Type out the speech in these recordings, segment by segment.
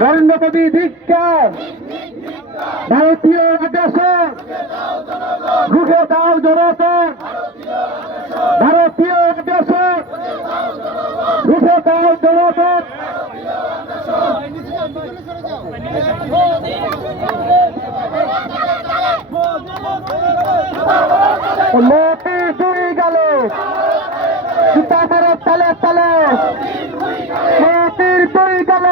নরেন্দ্র মোদী ধিক্কার ভারতীয় আগ্রাসন রুখে দাও জনগণ ভারতীয় আগ্রাসন রুখে দাও জনগণ মোটি দুই গেল। সীতামারের তালে তালে। মোটির দুই গেল।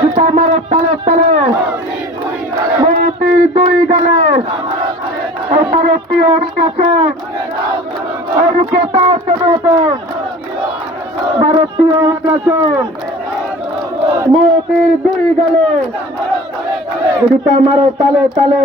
সীতামারের তালে তালে। মোটির দুই গেল। এই ভারতীয় আগ্রাসন এই রুখে দাও জনগণ ভারতীয় আগ্রাসন মোটির দুই গেল। সীতামারের তালে তালে।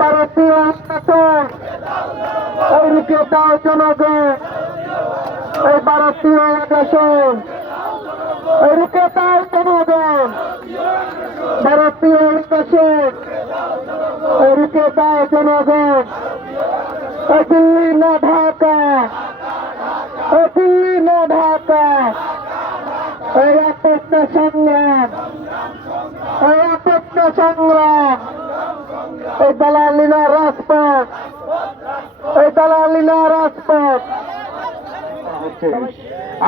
ভারতীয় আগ্রাসন এই রুখে দাও জনগণ। এই ভারতীয় এই রুখে দাও জনগণ। ভারতীয় আগ্রাসন এই দাও জনগণ। দিল্লি না ঢাকা দিল্লি ঢাকা। এই আপত্ত সংগ্রাম এই সংগ্রাম। দালালিনা রাজপথ। এই দালালিনা রাজপথ।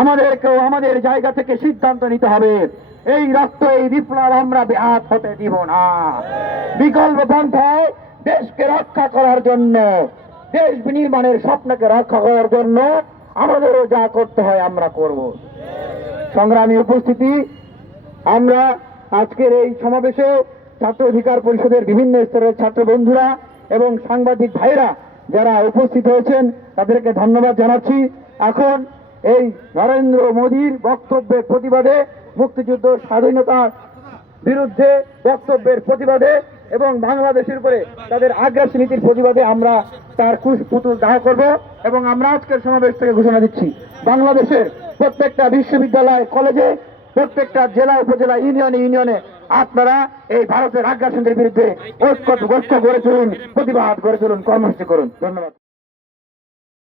আমাদেরকেও আমাদের জায়গা থেকে সিদ্ধান্ত নিতে হবে। এই রাষ্ট্র এই বিপ্লব আমরা হতে দিব না। বিকল্প পন্থায় দেশকে রক্ষা করার জন্য, দেশ স্বপ্নকে রক্ষা করার জন্য আমাদেরও যা করতে হয় আমরা করব। সংগ্রামী উপস্থিতি, আমরা আজকের এই সমাবেশে ছাত্র অধিকার পরিষদের বিভিন্ন স্তরের ছাত্র বন্ধুরা এবং সাংবাদিক ভাইরা যারা উপস্থিত হয়েছেন, তাদেরকে ধন্যবাদ জানাচ্ছি। এখন এই নরেন্দ্র মোদীর বক্তব্যের প্রতিবাদে, মুক্তিযুদ্ধ স্বাধীনতার বিরুদ্ধে বক্তব্যের প্রতিবাদে এবং বাংলাদেশের উপরে তাদের আগ্রাসী নীতির প্রতিবাদে আমরা তার কুশ পুতুল দাহ করব এবং আমরা আজকের সমাবেশ থেকে ঘোষণা দিচ্ছি। বাংলাদেশের প্রত্যেকটা বিশ্ববিদ্যালয়, কলেজে, প্রত্যেকটা জেলা, উপজেলা, ইউনিয়নে ইউনিয়নে আপনারা এই ভারতের আগ্রাসনদের বিরুদ্ধে ঐক্য গোষ্ঠ গড়ে চলুন প্রতিবাদ গড়ে চলুন কর্মসূচি করুন। ধন্যবাদ।